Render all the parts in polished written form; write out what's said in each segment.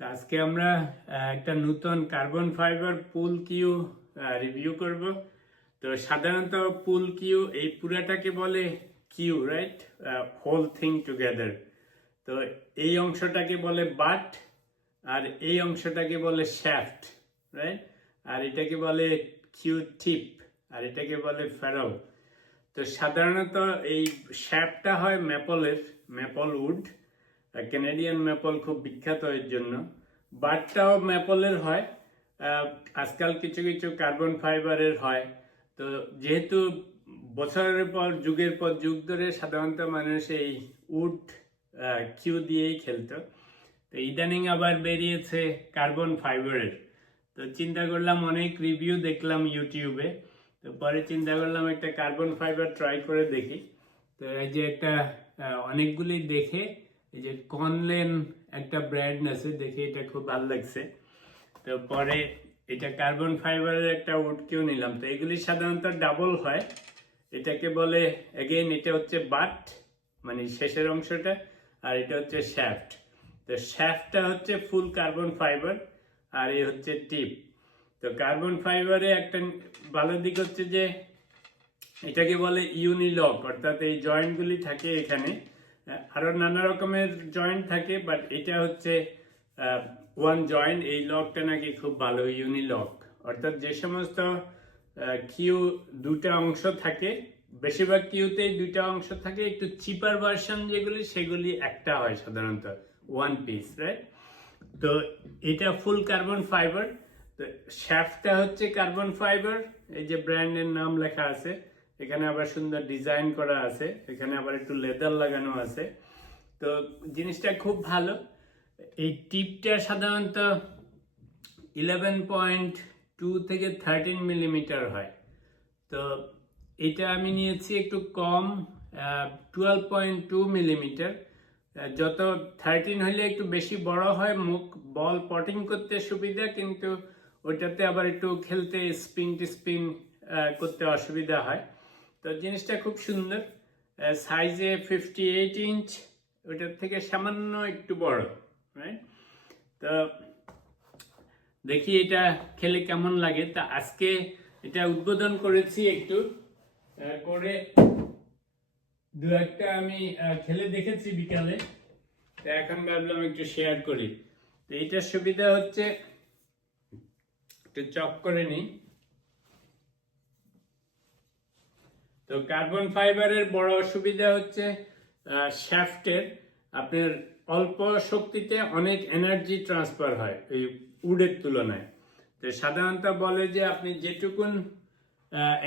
তো আজকে আমরা একটা নতুন carbon fibre pool cue review করব। তো সাধারণত পুল কিউ এই পুরাটাকে বলে cue, right? Whole thing together. তো এই অংশটাকে বলে বাট, আর এই অংশটাকে বলে শ্যাফট, রাইট? আর এটাকে বলে কিউ টিপ, আর এটাকে বলে ফেরল। তো সাধারণত এই শ্যাফটটা হয় ম্যাপল উড। ক্যানাডিয়ান ম্যাপল খুব বিখ্যাত এর জন্য। বাটটাও ম্যাপলের হয়, আজকাল কিছু কিছু কার্বন ফাইবারের হয়। তো যেহেতু বছরের পর যুগ ধরে সাধারণত মানুষ এই উড কিউ দিয়েই খেলতো, তো ইদানিং আবার বেরিয়েছে কার্বন ফাইবারের। তো চিন্তা করলাম, অনেক রিভিউ দেখলাম ইউটিউবে, তো পরে চিন্তা করলাম একটা কার্বন ফাইবার ট্রাই করে দেখি। তো এই যে একটা অনেকগুলি দেখে, এই যে কনলেন একটা ব্র্যান্ড আছে, দেখে এটা খুব ভালো লাগছে। তো পরে এটা কার্বন ফাইবারের একটা উড কিউ নিলাম। তো এগুলি সাধারণত ডাবল হয়। এটাকে বলে এগেইন, এটা হচ্ছে বাট মানে শেষের অংশটা, আর এটা হচ্ছে শ্যাফট। তো শ্যাফটটা হচ্ছে ফুল কার্বন ফাইবার, আর এই হচ্ছে টিপ। তো কার্বন ফাইবারে একটা ভালো দিক হচ্ছে যে এটাকে বলে ইউনিলক, অর্থাৎ এই জয়েন্টগুলি থাকে এখানে। আরো নানা রকমের জয়েন্ট থাকে, বাট এটা হচ্ছে ওয়ান জয়েন্ট। এই লকটা নাকি খুব ভালো, ইউনিলক। অর্থাৎ যে সমস্ত কিউ দুটা অংশ থাকে, বেশিরভাগ কিউতেই দুইটা অংশ থাকে, একটু চিপার ভার্সন যেগুলি সেগুলি একটা হয় সাধারণত, ওয়ান পিস, রাইট? তো এটা ফুল কার্বন ফাইবার। তো শ্যাফটটা হচ্ছে কার্বন ফাইবার, এই যে ব্র্যান্ডের নাম লেখা আছে, এখানে আবার সুন্দর ডিজাইন করা আছে, এখানে আবার একটু লেদার লাগানো আছে। তো জিনিসটা খুব ভালো। এই টিপটা সাধারণত 11.2 থেকে 13 মিলিমিটার হয়। তো এটা আমি নিয়েছি একটু কম, 12.2 মিলিমিটার। যত 13 হলে একটু বেশি বড় হয়, মুখ বল পটিং করতে সুবিধা, কিন্তু ওইটাতে আবার একটু খেলতে স্পিন করতে অসুবিধা হয়। তো জিনিসটা খুব সুন্দর, সাইজে 58 ইঞ্চ, ওইটার থেকে সামান্য একটু বড়, রাইট? তো দেখি এটা খেলে কেমন লাগে। তা আজকে এটা উদ্বোধন করেছি একটু করে, দু একটা আমি খেলে দেখেছি বিকালে, তো এখন ভাবলাম একটু শেয়ার করি। তো এইটার সুবিধা হচ্ছে, একটু চক করে নিই। তো কার্বন ফাইবারের বড় অসুবিধা হচ্ছে শ্যাফটের, আপনার অল্প শক্তিতে অনেক এনার্জি ট্রান্সফার হয় এই উডের তুলনায়। তো সাধারণত বলে যে আপনি যেটুকুন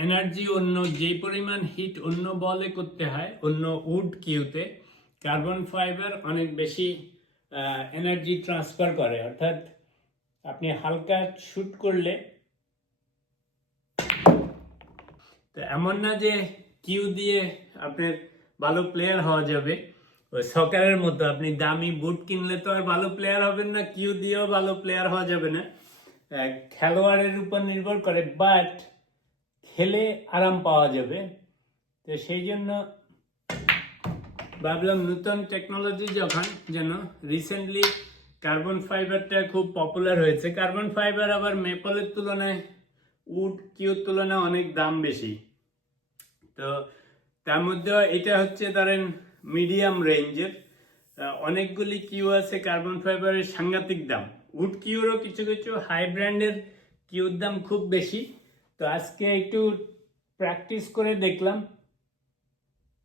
এনার্জি অন্য যে পরিমাণ হিট অন্য বলে করতে হয় অন্য উড কিউতে, কার্বন ফাইবার অনেক বেশি এনার্জি ট্রান্সফার করে। অর্থাৎ আপনি হালকা শুট করলে, তো এমন না যে কিউ দিয়ে আপনার ভালো প্লেয়ার হওয়া যাবে। ওই সকারের মতো আপনি দামি বুট কিনলে তো আর ভালো প্লেয়ার হবেন না, কিউ দিয়েও ভালো প্লেয়ার হওয়া যাবে না। খেলোয়াড়ের উপর নির্ভর করে, বাট খেলে আরাম পাওয়া যাবে। তো সেই জন্য ভাবলাম নতুন টেকনোলজি যখন, যেন রিসেন্টলি কার্বন ফাইবারটা খুব পপুলার হয়েছে। কার্বন ফাইবার আবার মেপলের তুলনায়, উড কিউর তুলনায় অনেক দাম বেশি। তো তার মধ্যে এটা হচ্ছে ধরেন মিডিয়াম রেঞ্জের। অনেকগুলি কিউ আছে কার্বন ফাইবারের সাংঘাতিক দাম, উড কিউরও কিছু কিছু হাই ব্র্যান্ডের কিউর দাম খুব বেশি। তো আজকে একটু প্র্যাকটিস করে দেখলাম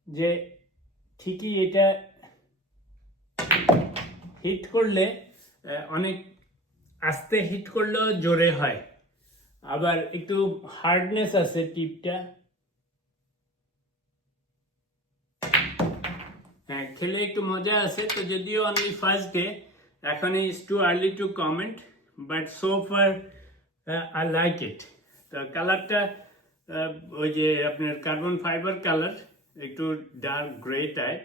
যে ঠিকই এটা হিট করলে, অনেক আস্তে হিট করলেও জোরে হয়, আবার একটু হার্ডনেস আছে টিপটা। হ্যাঁ, খেলে একটু মজা আছে। তো যদিও অনলি ফার্স্ট ডে, এখন is too early two comment, but so far I like it. তো কালারটা ওই যে আপনার কার্বন ফাইবার কালার, একটু ডার্ক গ্রে টাইপ।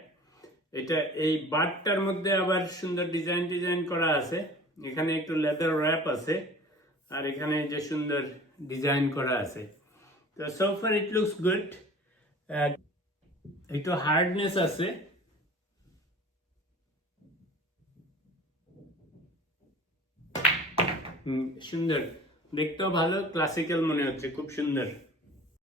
এটা এই বাটটার মধ্যে আবার সুন্দর ডিজাইন করা আছে, এখানে একটু লেদার র্যাপ আছে, আর এখানে যে সুন্দর ডিজাইন করা আছে। তো so far it looks good. একটু হার্ডনেস আছে। সুন্দর, দেখতেও ভালো, ক্লাসিক্যাল মনে হচ্ছে, খুব সুন্দর।